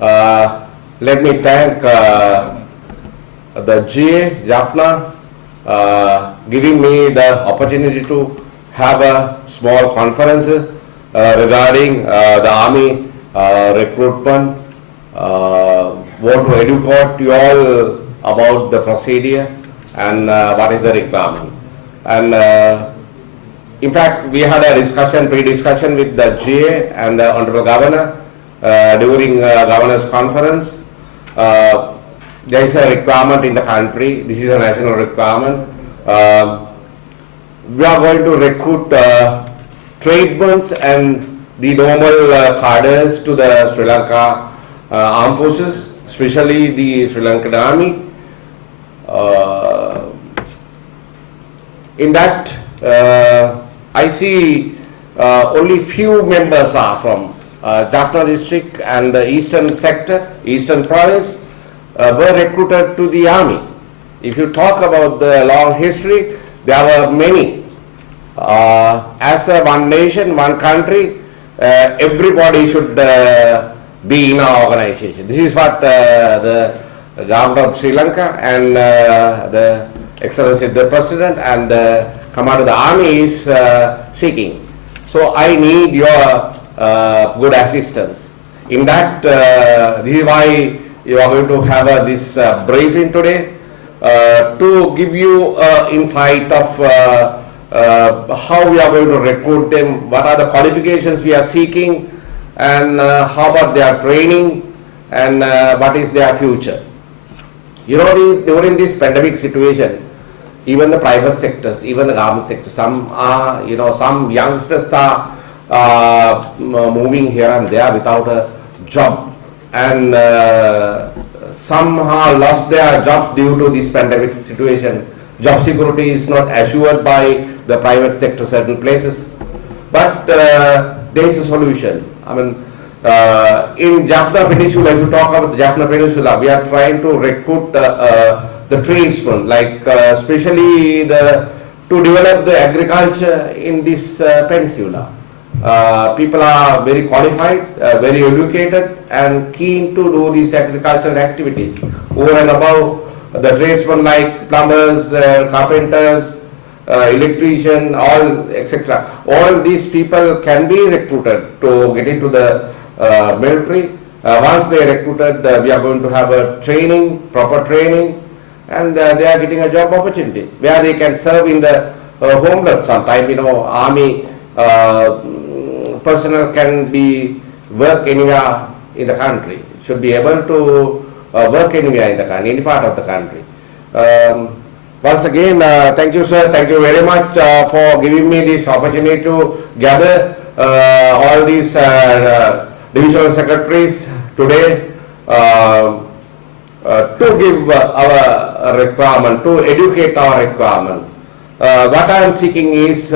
Let me thank the GA, Jaffna, giving me the opportunity to have a small conference regarding the army recruitment. Want to educate you all about the procedure and what is the requirement. And in fact, we had a discussion, pre-discussion with the GA and the Honorable Governor during Governor's conference. There is a requirement in the country. This is a national requirement. We are going to recruit tradesmen and the normal cadres to the Sri Lanka Armed Forces, especially the Sri Lankan Army. In that, I see only few members are from Jaffna district and the eastern sector, eastern province, were recruited to the army. If you talk about the long history, there were many. As a one nation, one country, everybody should be in our organization. This is what the government of Sri Lanka and the Excellency of the President and the Commander of the Army is seeking. So I need your good assistance. In that, this is why you are going to have this briefing today to give you insight of how we are going to recruit them, what are the qualifications we are seeking, and how about their training, and what is their future. You know, during this pandemic situation, even the private sectors, even the government sector, some are, some youngsters are moving here and there without a job, and some have lost their jobs due to this pandemic situation. Job security is not assured by the private sector certain places, but there is a solution. I mean, in Jaffna Peninsula, if you talk about the Jaffna Peninsula, we are trying to recruit the tradesmen, like especially to develop the agriculture in this peninsula. People are very qualified, very educated and keen to do these agricultural activities. Over and above the tradesmen like plumbers, carpenters, electrician, all etc. All these people can be recruited to get into the military. Once they are recruited, we are going to have a training, proper training, and they are getting a job opportunity where they can serve in the homeland. Sometimes, army personnel can be work anywhere in the country, should be able to work anywhere in the country, any part of the country. Once again, thank you, sir. Thank you very much for giving me this opportunity to gather all these divisional secretaries today to give our requirement, to educate our requirement. What I am seeking is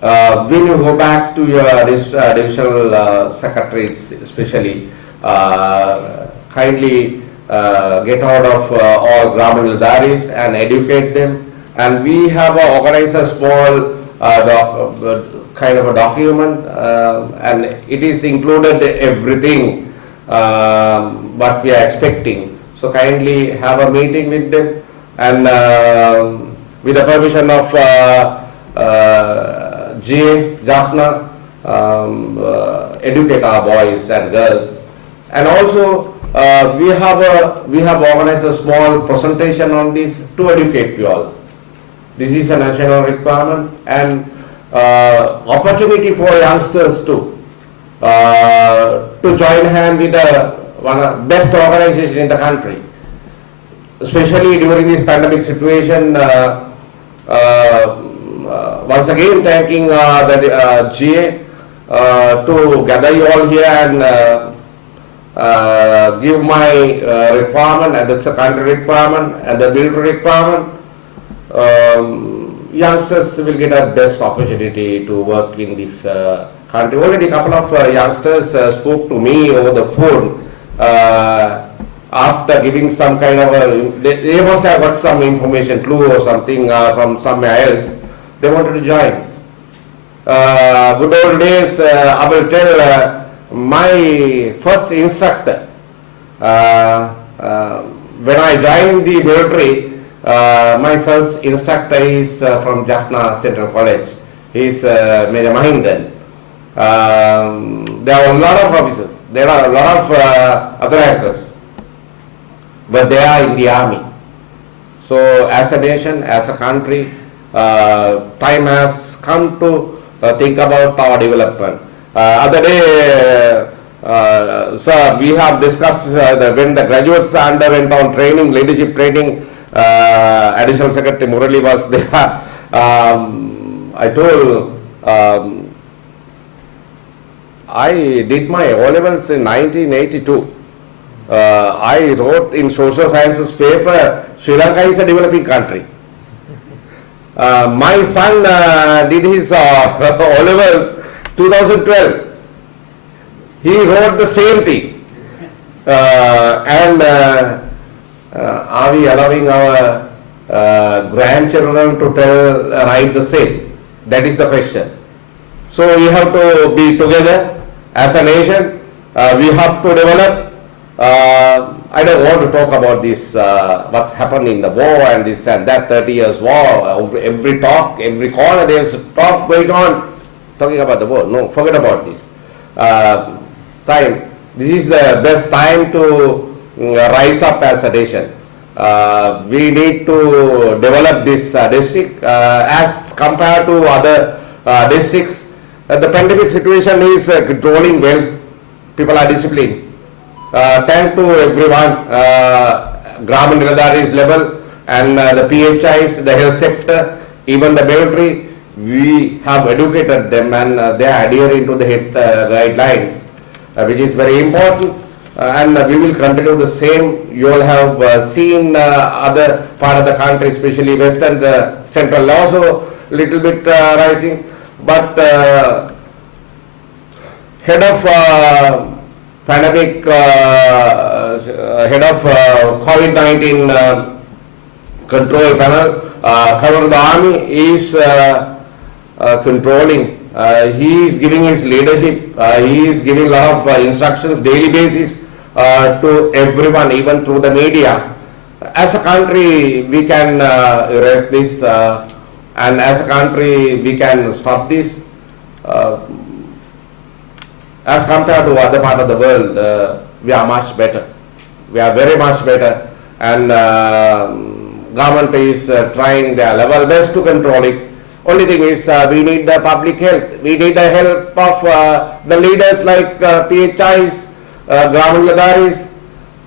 when you go back to your divisional secretaries, especially, kindly get out of all Gram Militaris and educate them. And we have organized a small kind of a document, and it is included everything what we are expecting. So kindly have a meeting with them, and with the permission of GA, Jaffna, educate our boys and girls. And also we have organized a small presentation on this to educate you all. This is a national requirement and opportunity for youngsters to join hand with one of the best organization in the country, especially during this pandemic situation. Once again, thanking the GA to gather you all here and give my requirement, and that's a country requirement and the military requirement. Youngsters will get a best opportunity to work in this country. Already a couple of youngsters spoke to me over the phone after giving some kind of they must have got some information, clue or something from somewhere else. They wanted to join. Good old days, I will tell my first instructor, when I joined the military, my first instructor is from Jaffna Central College. He is Major Mahindan. There are a lot of officers, there are a lot of other anchors, but they are in the army. So as a nation, as a country, time has come to think about our development. Other day, sir, we have discussed when the graduates underwent on training, leadership training, Additional Secretary Murali was there. I told, I did my O-levels in 1982. I wrote in social sciences paper, Sri Lanka is a developing country. My son did his O-levels 2012. He wrote the same thing. Are we allowing our grandchildren to write the same? That is the question. So we have to be together as a nation. We have to develop. I don't want to talk about this, what happened in the war and this and that, 30 years war. Every talk, every corner there's a talk going on, talking about the war. No, forget about this. This is the best time to rise up as a nation. We need to develop this district as compared to other districts. The pandemic situation is controlling well. People are disciplined. Thank to everyone, Grama Niladharis level and the PHIs, the health sector, even the military, we have educated them and they are adhering to the health guidelines, which is very important. And we will continue the same. You all have seen other part of the country, especially western, the central also little bit rising. But head of pandemic, head of COVID-19 control panel, Colonel the Army is controlling. He is giving his leadership. He is giving a lot of instructions daily basis to everyone, even through the media. As a country, we can erase this, and as a country, we can stop this. As compared to other part of the world, we are much better. We are very much better, and government is trying their level best to control it. Only thing is we need the public health. We need the help of the leaders like PHIs, Grama Niladharis,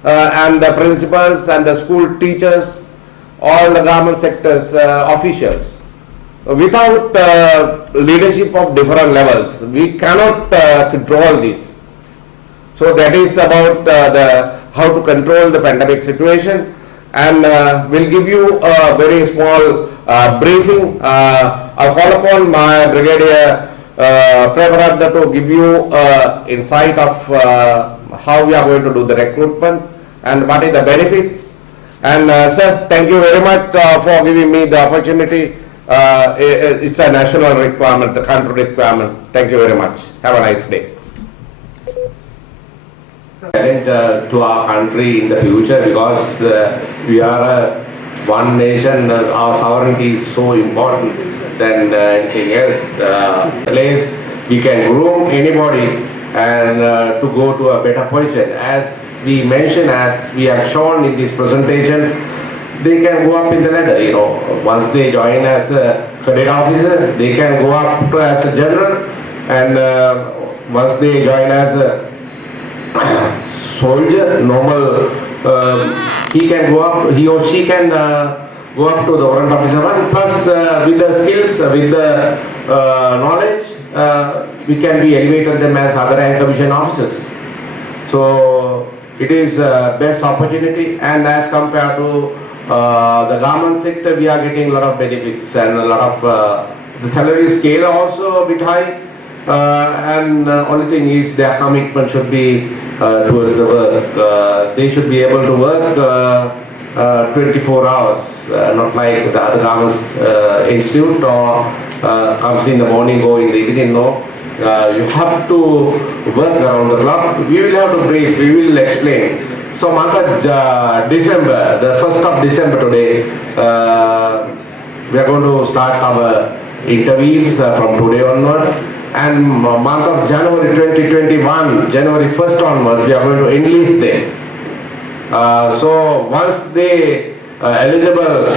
and the principals and the school teachers, all the government sectors officials. Without leadership of different levels, we cannot control this. So that is about how to control the pandemic situation, and we'll give you a very small briefing. I'll call upon my Brigadier Premaratna to give you insight of how we are going to do the recruitment and what are the benefits. And sir, thank you very much for giving me the opportunity. It's a national requirement, the country requirement. Thank you very much. Have a nice day. Challenge to our country in the future, because we are one nation. Our sovereignty is so important than anything else. Place we can groom anybody and to go to a better position. As we mentioned, as we have shown in this presentation, they can go up in the ladder, you know. Once they join as a cadet officer, they can go up to as a general, and once they join as a soldier, normal, he can go up, he or she can go up to the warrant officer one, plus with the skills, with the knowledge, we can be elevated them as other rank commission officers. So it is best opportunity, and as compared to the government sector, we are getting a lot of benefits and a lot of the salary scale also a bit high, and only thing is their commitment should be towards the work. They should be able to work 24 hours, not like the other government institute or comes in the morning, go in the evening. No, You have to work around the clock. We will have to brief, we will explain. So month of December, the 1st of December today, we are going to start our interviews from today onwards. And month of January 2021, January 1st onwards, we are going to enlist them. So once they eligible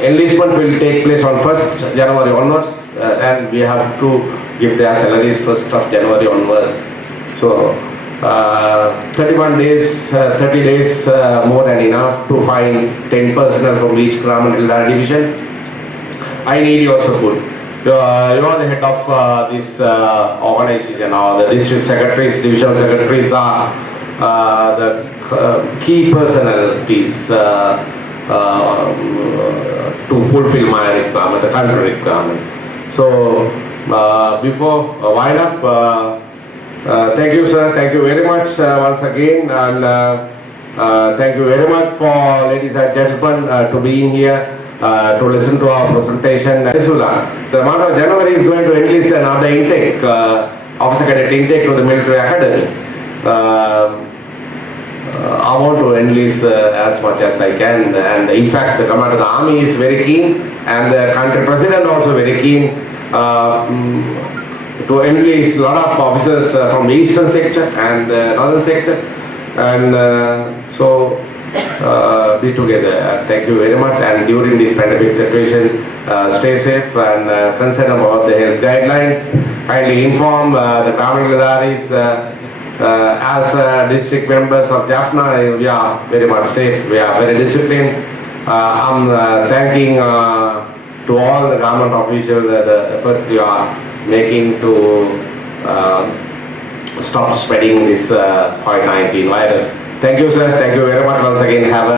enlistment will take place on 1st January onwards, and we have to give their salaries 1st of January onwards. So 31 days, 30 days more than enough to find 10 personnel from each Gram and Tildara division. I need your support. You are the head of this organization, or the district secretaries, divisional secretaries are the key personalities to fulfill my requirement, the country requirement. So before I wind up, thank you, sir. Thank you very much once again, and thank you very much for ladies and gentlemen to being here to listen to our presentation. The month of January is going to enlist another intake, officer cadet intake to the military academy. I want to enlist as much as I can, and in fact the commander of the army is very keen, and the country president also very keen to enlist a lot of officers from the eastern sector and the northern sector, and so be together. Thank you very much, and during this pandemic situation, stay safe and concerned about the health guidelines. Kindly inform the Gram and Tildaris as district members of Jaffna. We are very much safe, we are very disciplined. I'm thanking to all the government officials the efforts you are making to stop spreading this COVID-19 virus. Thank you, sir. Thank you very much once again. Have a